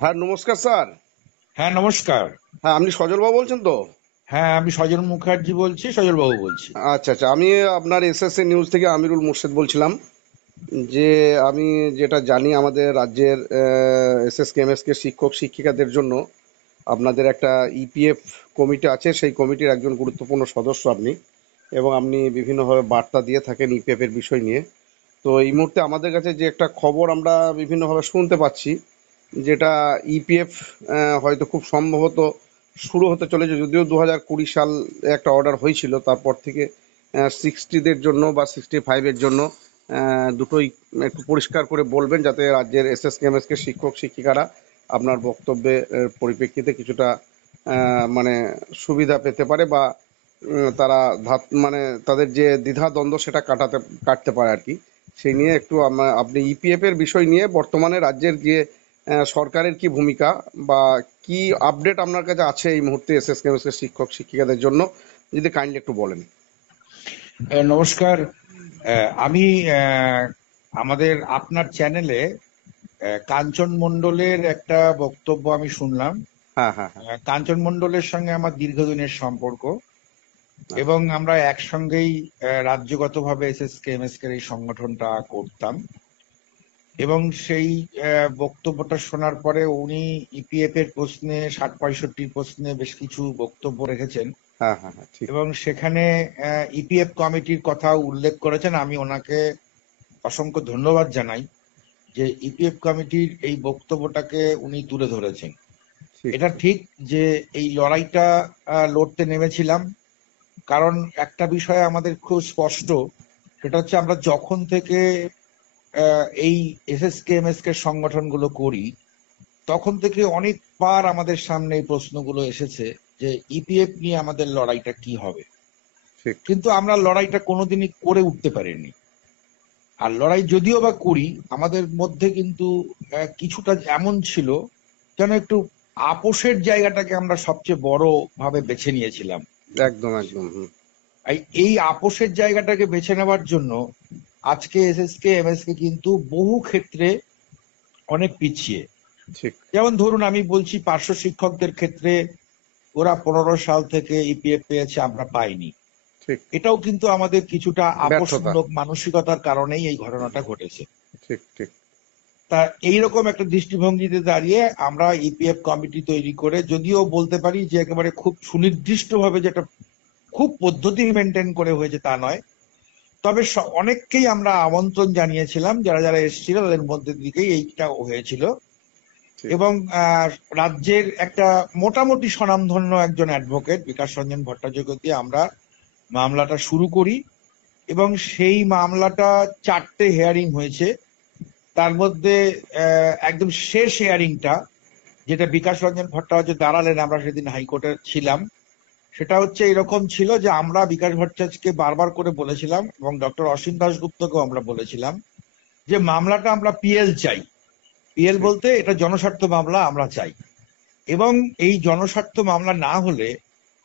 হ্যাঁ, নমস্কার স্যার। হ্যাঁ, নমস্কার। হ্যাঁ, আপনি সজল বাবু বলছেন তো? হ্যাঁ, আমি সজল মুখার্জি বলছি, সজল বাবু বলছি। আচ্ছা আচ্ছা, আমি আপনার এসএসসি নিউজ থেকে আমিরুল মোর্শেদ বলছিলাম। যে আমি যেটা জানি, আমাদের রাজ্যের এসএসকে এমএসকে শিক্ষক শিক্ষিকাদের জন্য আপনাদের একটা ইপিএফ কমিটি আছে। সেই কমিটির একজন গুরুত্বপূর্ণ সদস্য আপনি, এবং আপনি বিভিন্নভাবে বার্তা দিয়ে থাকেন ইপিএফ এর বিষয় নিয়ে। তো এই মুহূর্তে আমাদের কাছে যে একটা খবর আমরা বিভিন্নভাবে শুনতে পাচ্ছি, যেটা ইপিএফ হয়তো খুব সম্ভবত শুরু হতে চলেছে, যদিও 2020 সাল একটা অর্ডার হয়েছিল, তারপর থেকে 60দের জন্য বা 65-এর জন্য দুটোই একটু পরিষ্কার করে বলবেন, যাতে রাজ্যের এসএসকে এমএসকে শিক্ষক শিক্ষিকারা আপনার বক্তব্যের পরিপ্রেক্ষিতে কিছুটা মানে সুবিধা পেতে পারে, বা তারা মানে তাদের যে দ্বিধা দ্বন্দ্ব সেটা কাটতে পারে আর কি। সেই নিয়ে একটু আপনি ইপিএফ এর বিষয় নিয়ে বর্তমানে রাজ্যের যে সরকারের কি ভূমিকা বা কি আপডেট আপনার কাছে আছে এই মুহূর্তে এসএসকে এমএসকে শিক্ষক শিক্ষিকাদের জন্য, যদি কাইন্ডলি একটু বলেন। নমস্কার। আমি আমাদের আপনার চ্যানেলে কাঞ্চন মণ্ডলের একটা বক্তব্য আমি শুনলাম। হ্যাঁ হ্যাঁ হ্যাঁ। কাঞ্চন মণ্ডলের সঙ্গে আমার দীর্ঘদিনের সম্পর্ক, এবং আচ্ছা আমরা একসঙ্গেই রাজ্যগতভাবে এসএসকে এমএসকে এই সংগঠনটা করতাম। এবং সেই বক্তব্যটা শোনার পরে উনি ইপিএফ এর প্রশ্নে 60-65 প্রশ্নে বেশ কিছু বক্তব্য রেখেছেন, হ্যাঁ হ্যাঁ হ্যাঁ, ঠিক। এবং সেখানে ইপিএফ কমিটির কথা উল্লেখ করেছেন। আমি ওনাকে অসংখ্য ধন্যবাদ জানাই যে ইপিএফ কমিটির এই বক্তব্যটাকে উনি তুলে ধরেছেন। ঠিক এটা ঠিক। ঠিক যে এই লড়াইটা লড়তে নেমেছিলাম, কারণ একটা বিষয় আমাদের খুব স্পষ্ট। সেটা হচ্ছে আমরা যখন থেকে এই এসএসকে এমএসকে সংগঠনগুলো করি, তখন থেকে অনেকবার আমাদের সামনে এই প্রশ্নগুলো এসেছে যে ইপিএফ নিয়ে আমাদের লড়াইটা কি হবে। ঠিক। কিন্তু আমরা লড়াইটা কোনোদিনই করে উঠতে পারিনি। আর লড়াই যদিও বা করি, আমাদের মধ্যে কিন্তু কিছুটা এমন ছিল যেন একটু আপোষের জায়গাটাকে আমরা সবচেয়ে বড় ভাবে বেছে নিয়েছিলাম। একদম একদম, হুম। এই আপোষের জায়গাটাকে বেছে নেওয়ার জন্য আজকে এসএসকে এমএসকে কিন্তু বহু ক্ষেত্রে অনেক পিছিয়ে। ঠিক যেমন ধরুন, আমি বলছি পার্শ্ব শিক্ষকদের ক্ষেত্রে ওরা 15 সাল থেকে ইপিএফ পেয়েছে, আমরা পাইনি। ঠিক। এটাও কিন্তু আমাদের কিছুটা ব্যর্থতা। আপোষমূলক মানসিকতার কারণেই এই ঘটনাটা ঘটেছে। ঠিক ঠিক। তা এইরকম একটা দৃষ্টিভঙ্গিতে দাঁড়িয়ে আমরা ইপিএফ কমিটি তৈরি করে, যদিও বলতে পারি যে একেবারে খুব সুনির্দিষ্টভাবে, যেটা খুব পদ্ধতি মেনটেন করে হয়েছে তা নয়, তবে অনেককেই আমরা আমন্ত্রণ জানিয়েছিলাম, যারা যারা এসেছিল তাদের মধ্যে দিকেই এইটা হয়েছিল। ঠিক। এবং রাজ্যের একটা মোটামুটি স্বনামধন্য একজন অ্যাডভোকেট বিকাশ রঞ্জন ভট্টাচার্য দিয়ে আমরা মামলাটা শুরু করি, এবং সেই মামলাটা 4টে হিয়ারিং হয়েছে। তার মধ্যে একদম শেষ হিয়ারিংটা, যেটা বিকাশ রঞ্জন ভট্টাচার্য দাঁড়ালেন, আমরা সেদিন হাইকোর্টে ছিলাম, সেটা হচ্ছে এরকম ছিল যে আমরা বিকাশ ভট্টাচার্যকে বারবার করে বলেছিলাম, এবং ডক্টর অসীম দাশগুপ্তকেও আমরা বলেছিলাম, যে মামলাটা আমরা পিএল চাই। পিএল ঠিক। বলতে এটা জনস্বার্থ মামলা আমরা চাই। এবং এই জনস্বার্থ মামলা না হলে,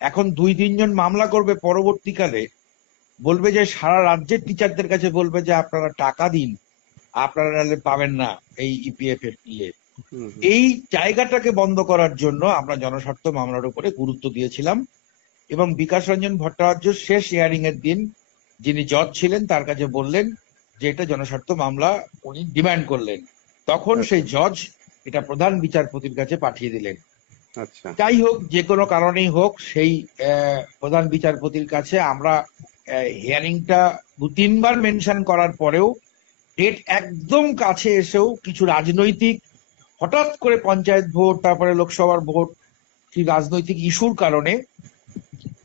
এখন 2-3 জন মামলা করবে পরবর্তীকালে, বলবে যে সারা রাজ্যের টিচারদের কাছে বলবে যে আপনারা টাকা দিন, আপনারা নাহলে পাবেন না এই ইপিএফ এর ইয়ে। হুম হুম। এই জায়গাটাকে বন্ধ করার জন্য আমরা জনস্বার্থ মামলার উপরে গুরুত্ব দিয়েছিলাম। এবং বিকাশ রঞ্জন ভট্টাচার্য শেষ হিয়ারিং এর দিন যিনি জজ ছিলেন তার কাছে বললেন যে এটা জনস্বার্থ মামলা, উনি ডিমান্ড করলেন। তখন আচ্ছা সেই জজ এটা প্রধান বিচারপতির কাছে পাঠিয়ে দিলেন। আচ্ছা। যাই হোক, যে কোনো কারণেই হোক, সেই প্রধান বিচারপতির কাছে আমরা হিয়ারিংটা 2-3 বার মেনশন করার পরেও, ডেট একদম কাছে এসেও কিছু রাজনৈতিক, হঠাৎ করে পঞ্চায়েত ভোট, তারপরে লোকসভার ভোট, কি রাজনৈতিক ইস্যুর কারণে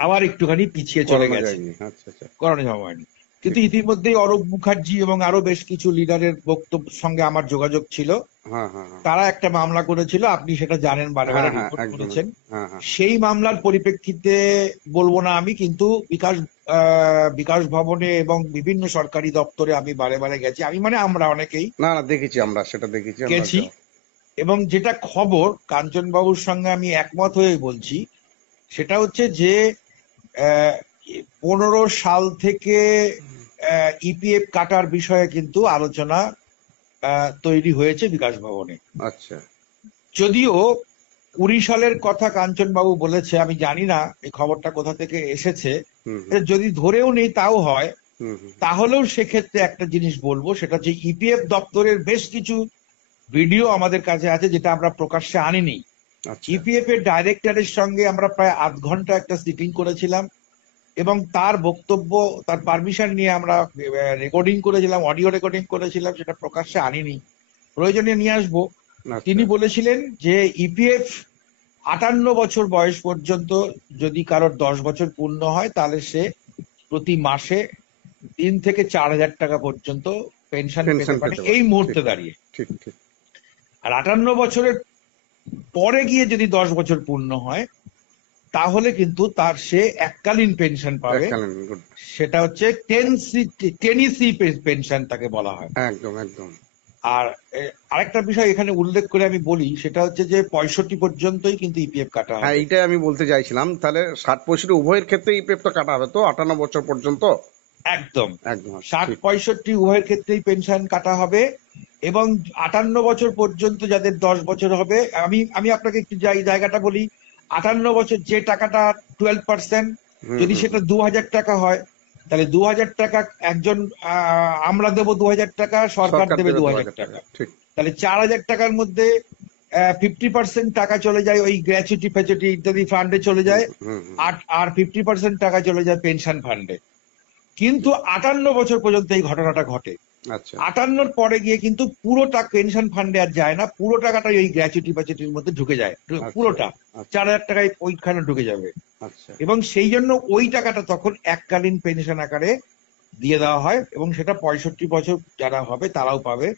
আবার একটুখানি পিছিয়ে চলে করানো গেছে, যায়নি, আচ্ছা আচ্ছা। করানো যাওয়া হয়নি। কিন্তু ঠিক। ইতিমধ্যেই অরূপ মুখার্জি এবং আরো বেশ কিছু লিডারের বক্তব্যের সঙ্গে আমার যোগাযোগ ছিল। হ্যাঁ হ্যাঁ হ্যাঁ। তারা একটা মামলা করেছিল, আপনি সেটা জানেন, বারে বারে হ্যাঁ হ্যাঁ, রিপোর্ট একদম করেছেন। একদম। হ্যাঁ হ্যাঁ। সেই মামলার পরিপ্রেক্ষিতে বলবো না আমি, কিন্তু বিকাশ ভবনে এবং বিভিন্ন সরকারি দপ্তরে আমি বারে বারে গেছি, আমি মানে আমরা অনেকেই না না, দেখেছি আমরা, সেটা দেখেছি আমরা গেছি। যাও। এবং যেটা খবর, কাঞ্চন বাবুর সঙ্গে আমি একমত হয়ে বলছি, সেটা হচ্ছে যে 15 সাল থেকে ইপিএফ কাটার বিষয়ে কিন্তু আলোচনা তৈরি হয়েছে বিকাশ ভবনে। আচ্ছা। যদিও 20 সালের কথা কাঞ্চন বাবু বলেছে, আমি জানি না এই খবরটা কোথা থেকে এসেছে, হুম হুম এটা যদি ধরেও নেই তাও হয়, হুম হুম, তাহলেও সেক্ষেত্রে একটা জিনিস বলবো, সেটা হচ্ছে ইপিএফ দপ্তরের বেশ কিছু ভিডিও আমাদের কাছে আছে যেটা আমরা প্রকাশ্যে আনিনি। আচ্ছা ইপিএফ এর ডাইরেক্টরের সঙ্গে আমরা প্রায় আধ ঘন্টা একটা সিটিং করেছিলাম, এবং তার বক্তব্য, তার পারমিশন নিয়ে আমরা রেকর্ডিং করেছিলাম, অডিও রেকর্ডিং করেছিলাম, সেটা প্রকাশ্যে আনিনি, প্রয়োজনে নিয়ে আসবো। আচ্ছা তিনি বলেছিলেন যে ইপিএফ 58 বছর বয়স পর্যন্ত যদি কারোর 10 বছর পূর্ণ হয়, তাহলে সে প্রতি মাসে 3 থেকে 4 হাজার টাকা পর্যন্ত পেনশন পেতে পেনশন পারে পেতে এই পারে, ঠিক মুহূর্তে দাঁড়িয়ে। ঠিক ঠিক। আর 58 বছরের পরে গিয়ে যদি 10 বছর পূর্ণ হয়, তাহলে কিন্তু তার সে এককালীন পেনশন পাবে। এককালীন, গুড। সেটা হচ্ছে টেনিসি পেনশন তাকে বলা হয়। একদম একদম। আর আরেকটা বিষয় এখানে উল্লেখ করে আমি বলি, সেটা হচ্ছে যে 65 পর্যন্তই কিন্তু ইপিএফ কাটা হ্যাঁ, হবে। এইটাই আমি বলতে চাইছিলাম, তাহলে 60-65 উভয়ের ক্ষেত্রে ইপিএফ তো কাটা হবে তো 58 বছর পর্যন্ত? একদম, একদম, আচ্ছা, 60 ঠিক। 65 উভয়ের ক্ষেত্রেই পেনশন কাটা হবে। এবং 58 বছর পর্যন্ত যাদের 10 বছর হবে, আমি আমি আপনাকে একটু জায়গাটা বলি। 58 বছর যে টাকাটা 12%, হুম যদি হুম সেটা হুম, 2000 টাকা হয়, তাহলে 2000 টাকা একজন, আমরা দেবো 2000 টাকা, সরকার সরকার দেবে দেবে দু দু হাজার হাজার টাকা টাকা ঠিক। তাহলে 4000 টাকার মধ্যে 50% টাকা চলে যায় ওই গ্র্যাচুইটি ফ্যাচুইটি ইত্যাদি ফান্ডে চলে হুম যায়। হুম হুম, আর 50% টাকা চলে যায় পেনশন ফান্ডে। কিন্তু 58 বছর পর্যন্ত এই ঘটনাটা ঘটে। আচ্ছা 58 পরে গিয়ে কিন্তু পুরো টাকা পেনশন ফান্ডে আর যায় না, পুরো টাকাটাই ওই গ্র্যাচুইটি ফ্যাচুইটির মধ্যে ঢুকে যায়, আচ্ছা পুরোটা আচ্ছা 4000 টাকায় ওইখানে ঢুকে যাবে। আচ্ছা এবং সেই জন্য ওই টাকাটা তখন এককালীন পেনশন আকারে দিয়ে দেওয়া হয়, এবং সেটা 65 বছর যারা হবে তারাও পাবে।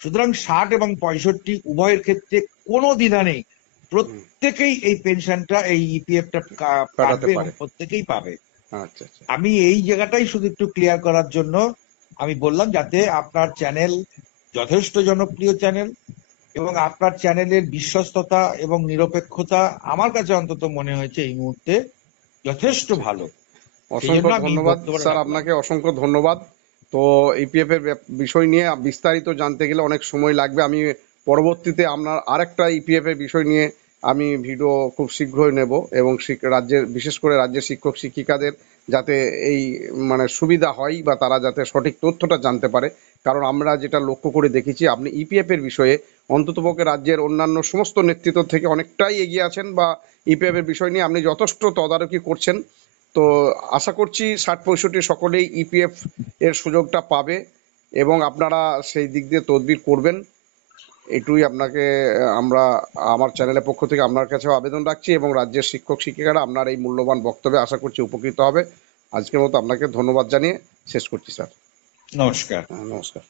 সুতরাং 60 এবং 65 উভয়ের ক্ষেত্রে কোনো দ্বিধা নেই, হুম, প্রত্যেকেই এই পেনশনটা, এই ইপিএফটা কাটাতে কাটবে এবং পারে। প্রত্যেকেই পাবে। আচ্ছা আচ্ছা। আমি এই জায়গাটাই শুধু একটু ক্লিয়ার করার জন্য আমি বললাম, যাতে আপনার চ্যানেল যথেষ্ট জনপ্রিয় চ্যানেল, এবং আপনার চ্যানেলের বিশ্বস্ততা এবং নিরপেক্ষতা আমার কাছে অন্তত মনে হয়েছে এই মুহূর্তে যথেষ্ট ঠিক ভালো। ঠিক। সেই অসংখ্য জন্য আমি ধন্যবাদ বক্তব্যটা স্যার, রাখলাম। আপনাকে অসংখ্য ধন্যবাদ। তো ইপিএফ এর বিষয় নিয়ে বিস্তারিত জানতে গেলে অনেক সময় লাগবে। আমি পরবর্তীতে আপনার আরেকটা ইপিএফ এর বিষয় নিয়ে আমি ভিডিও খুব শীঘ্রই নেব, এবং রাজ্যের, বিশেষ করে রাজ্যের শিক্ষক শিক্ষিকাদের যাতে এই মানে সুবিধা হয়, বা তারা যাতে সঠিক তথ্যটা জানতে পারে। কারণ আমরা যেটা লক্ষ্য করে দেখেছি, আপনি ইপিএফ এর বিষয়ে অন্ততপক্ষে রাজ্যের অন্যান্য সমস্ত নেতৃত্ব থেকে অনেকটাই এগিয়ে আছেন, বা ইপিএফ এর বিষয় নিয়ে আপনি যথেষ্ট তদারকি করছেন। তো আশা করছি 60-65 সকলেই ইপিএফ এর সুযোগটা পাবে, এবং আপনারা সেই দিক দিয়ে তদবির করবেন। এটুই আপনাকে আমরা আমার চ্যানেলের পক্ষ থেকে আপনার কাছেও আবেদন রাখছি, এবং রাজ্যের শিক্ষক শিক্ষিকারা আপনার এই মূল্যবান বক্তব্যে আশা করছি উপকৃত হবে। আজকের মতো আপনাকে ধন্যবাদ জানিয়ে শেষ করছি স্যার। নমস্কার। নমস্কার।